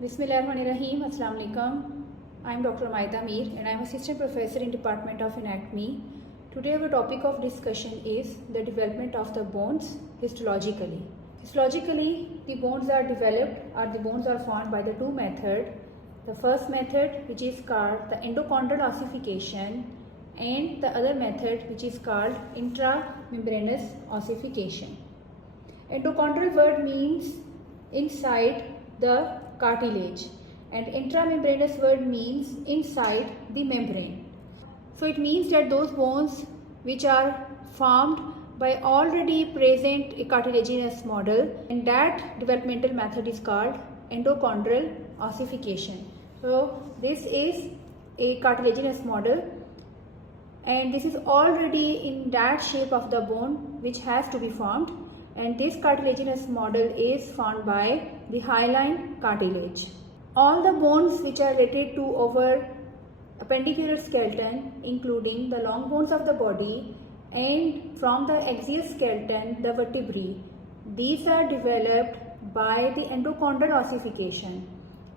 Bismillahirrahmanirrahim. Assalamu alaikum. I am Dr. Maida Mir and I am Assistant Professor in Department of Anatomy. Today our topic of discussion is the development of the bones histologically. Histologically, the bones are developed or the bones are formed by the two methods. The first method, which is called the endochondral ossification, and the other method, which is called intramembranous ossification. Endochondral word means inside the cartilage and intramembranous word means inside the membrane. So it means that those bones which are formed by already present a cartilaginous model, and that developmental method is called endochondral ossification. So this is a cartilaginous model and this is already in that shape of the bone which has to be formed, and this cartilaginous model is formed by the hyaline cartilage. All the bones which are related to our appendicular skeleton, including the long bones of the body and from the axial skeleton, the vertebrae, these are developed by the endochondral ossification,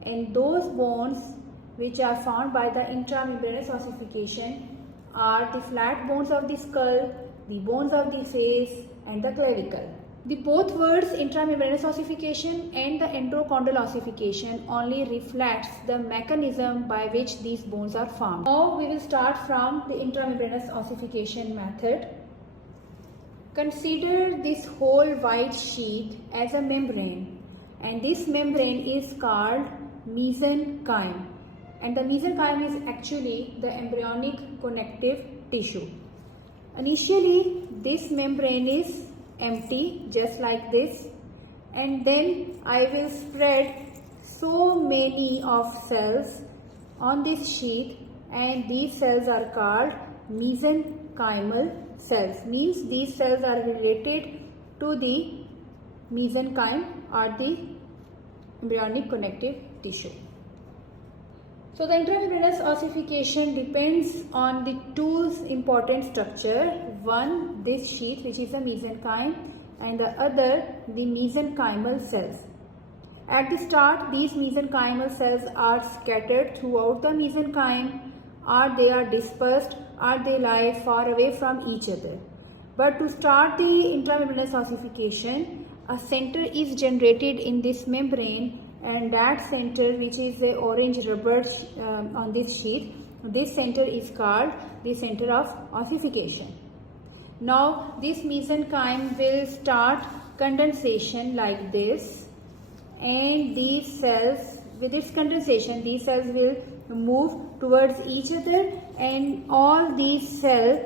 and those bones which are formed by the intramembranous ossification are the flat bones of the skull, the bones of the face and the clavicle. The both words intramembranous ossification and the endochondral ossification only reflects the mechanism by which these bones are formed. Now we will start from the intramembranous ossification method. Consider this whole white sheet as a membrane, and this membrane is called mesenchyme, and the mesenchyme is actually the embryonic connective tissue. Initially this membrane is empty, just like this, and then I will spread so many of cells on this sheet, and these cells are called mesenchymal cells. Means these cells are related to the mesenchyme or the embryonic connective tissue. So the intramembranous ossification depends on the two important structure. One, this sheet which is the mesenchyme, and the other the mesenchymal cells. At the start, these mesenchymal cells are scattered throughout the mesenchyme, or they are dispersed, or they lie far away from each other. But to start the intramembranous ossification, a center is generated in this membrane, and that center, which is the orange rubber on this sheet, this center is called the center of ossification. Now this mesenchyme will start condensation like this, and these cells, with its condensation, these cells will move towards each other, and all these cells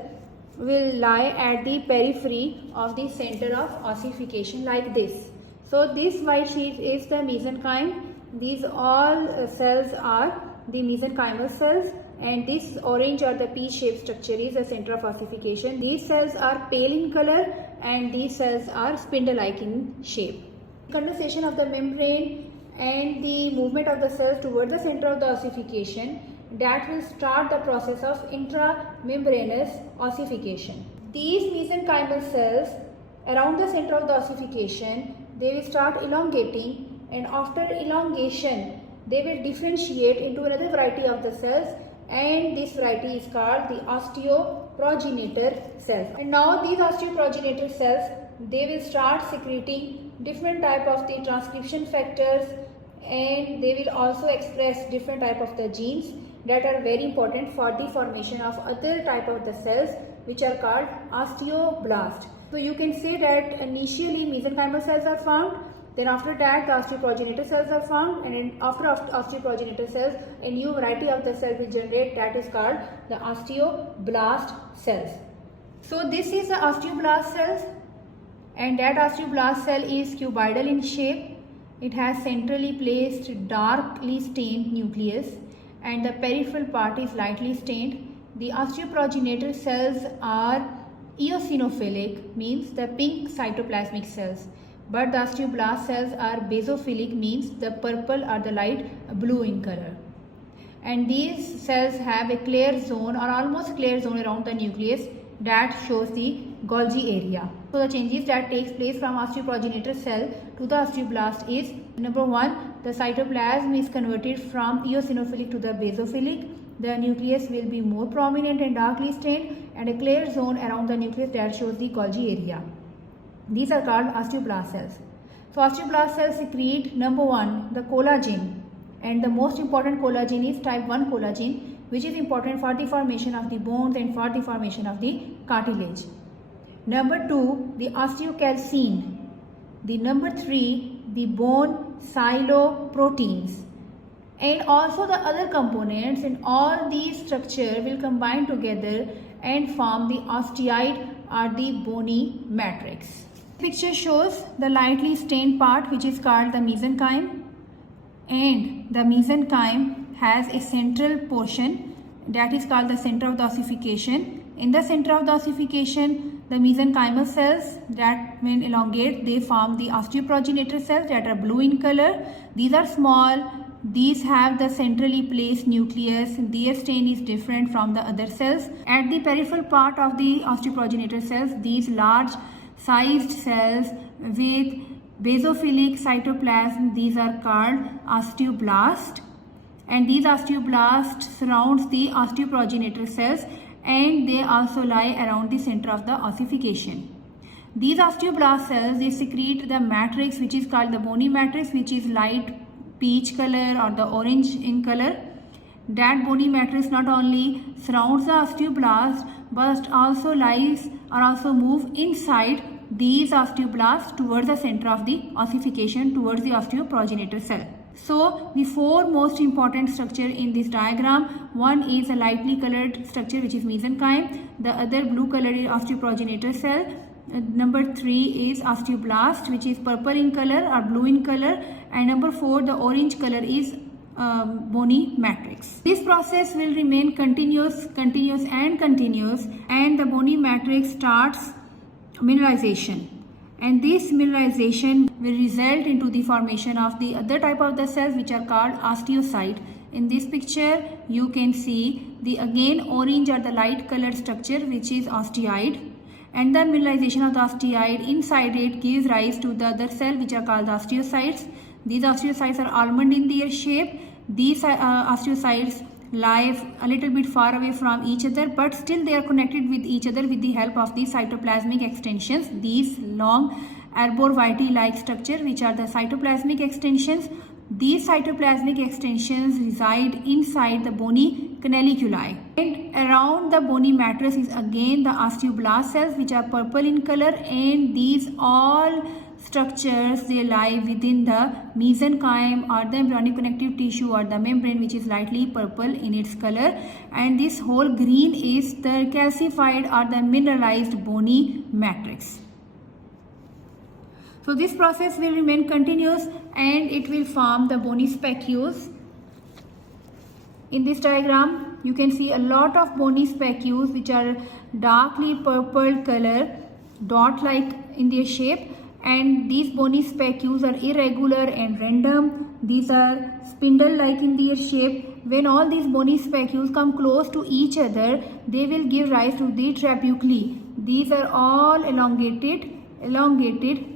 will lie at the periphery of the center of ossification like this. So this white sheet is the mesenchyme. These all cells are the mesenchymal cells, and this orange or the peach-shaped structure is the center of ossification. These cells are pale in color and these cells are spindle-like in shape. Condensation of the membrane and the movement of the cells toward the center of the ossification, that will start the process of intramembranous ossification. These mesenchymal cells around the center of the ossification, they will start elongating, and after elongation they will differentiate into another variety of the cells, and this variety is called the osteoprogenitor cells. And now these osteoprogenitor cells, they will start secreting different type of the transcription factors, and they will also express different type of the genes that are very important for the formation of other type of the cells which are called osteoblast. So you can say that initially mesenchymal cells are formed, then after that the osteoprogenitor cells are formed, and after osteoprogenitor cells a new variety of the cell will generate, that is called the osteoblast cells. So this is the osteoblast cells, and that osteoblast cell is cuboidal in shape. It has centrally placed darkly stained nucleus, and the peripheral part is lightly stained. The osteoprogenitor cells are eosinophilic, means the pink cytoplasmic cells, but the osteoblast cells are basophilic, means the purple or the light blue in color. And these cells have a clear zone or almost clear zone around the nucleus that shows the Golgi area. So the changes that takes place from osteoprogenitor cell to the osteoblast is, number 1, the cytoplasm is converted from eosinophilic to the basophilic. The nucleus will be more prominent and darkly stained, and a clear zone around the nucleus that shows the Golgi area. These are called osteoblast cells. So osteoblast cells secrete, number 1, the collagen, and the most important collagen is type 1 collagen, which is important for the formation of the bones and for the formation of the cartilage. Number 2, the osteocalcine. The number 3, the bone silo-proteins. And also the other components, and all these structure will combine together and form the osteoid or the bony matrix. Picture shows the lightly stained part, which is called the mesenchyme, and the mesenchyme has a central portion that is called the center of the ossification. In the center of the ossification, the mesenchymal cells that when elongate, they form the osteoprogenitor cells that are blue in color. These are small. These have the centrally placed nucleus. Their stain is different from the other cells. At the peripheral part of the osteoprogenitor cells, these large sized cells with basophilic cytoplasm, these are called osteoblast, and these osteoblasts surrounds the osteoprogenitor cells, and they also lie around the center of the ossification. These osteoblast cells, they secrete the matrix which is called the bony matrix, which is light peach color or the orange in color. That bony matrix not only surrounds the osteoblast but also lies or also move inside these osteoblasts towards the center of the ossification, towards the osteoprogenitor cell. So the 4 most important structure in this diagram, one is a lightly colored structure which is mesenchyme, the other blue colored is osteoprogenitor cell, number 3 is osteoblast which is purple in color or blue in color, and number 4, the orange color, is bony matrix. This process will remain continuous, and the bony matrix starts mineralization, and this mineralization will result into the formation of the other type of the cells which are called osteocyte. In this picture you can see the again orange or the light colored structure which is osteoid, and the mineralization of the osteoid inside it gives rise to the other cell which are called the osteocytes. These osteocytes are almond in their shape. These osteocytes lie a little bit far away from each other, but still they are connected with each other with the help of the cytoplasmic extensions. These long arborvitae like structure which are the cytoplasmic extensions. These cytoplasmic extensions reside inside the bony canaliculi, and around the bony matrix is again the osteoblast cells which are purple in color, and these all structures, they lie within the mesenchyme or the embryonic connective tissue or the membrane which is lightly purple in its color, and this whole green is the calcified or the mineralized bony matrix. So this process will remain continuous and it will form the bony specules. In this diagram you can see a lot of bony specules which are darkly purple color, dot like in their shape, and these bony specules are irregular and random. These are spindle like in their shape. When all these bony specules come close to each other, they will give rise to the trabeculæ. These are all elongated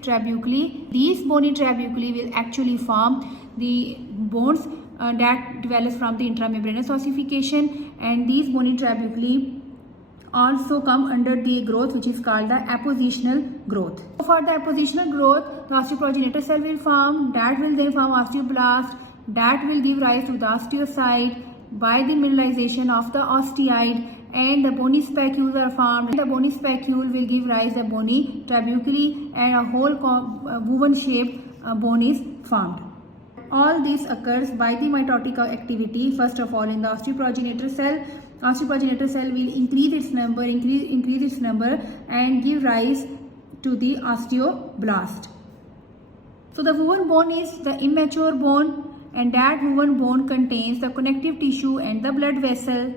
trabeculæ. These bony trabeculæ will actually form the bones that develops from the intramembranous ossification, and these bony trabeculæ also come under the growth which is called the appositional growth. For the appositional growth, the osteoprogenitor cell will form, that will then form osteoblast, that will give rise to the osteocyte by the mineralization of the osteoid, and the bony specules are formed. The bony specule will give rise to bony trabeculæ, and a whole woven shape bone is formed. All this occurs by the mitotic activity. First of all, in the osteoprogenitor cell will increase its number, and give rise to the osteoblast. So the woven bone is the immature bone, and that woven bone contains the connective tissue and the blood vessel.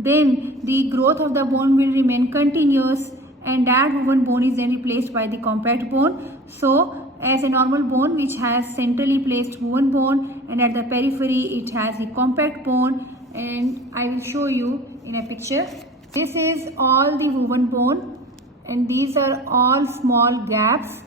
Then the growth of the bone will remain continuous, and that woven bone is then replaced by the compact bone. So as a normal bone which has centrally placed woven bone, and at the periphery it has the compact bone, and I will show you in a picture. This is all the woven bone, and these are all small gaps,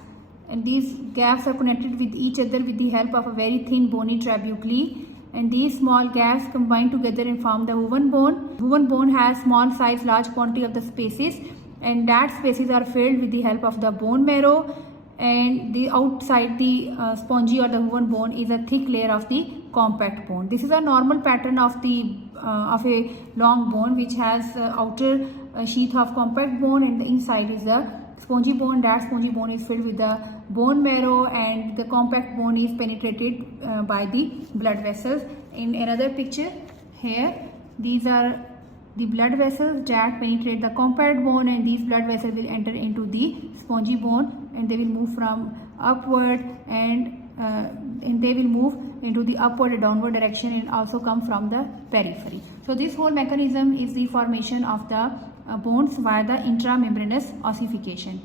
and these gaps are connected with each other with the help of a very thin bony trabecules, and these small gaps combine together and form the woven bone. Woven bone has small size, large quantity of the spaces, and that spaces are filled with the help of the bone marrow, and the outside the spongy or the woven bone is a thick layer of the compact bone. This is a normal pattern of the of a long bone which has outer sheath of compact bone, and the inside is the spongy bone. That spongy bone is filled with the bone marrow, and the compact bone is penetrated by the blood vessels. In another picture here, these are the blood vessels that penetrate the compact bone, and these blood vessels will enter into the spongy bone, and they will move from upward and they will move into the upward and downward direction, and also come from the periphery. So this whole mechanism is the formation of the bones via the intramembranous ossification.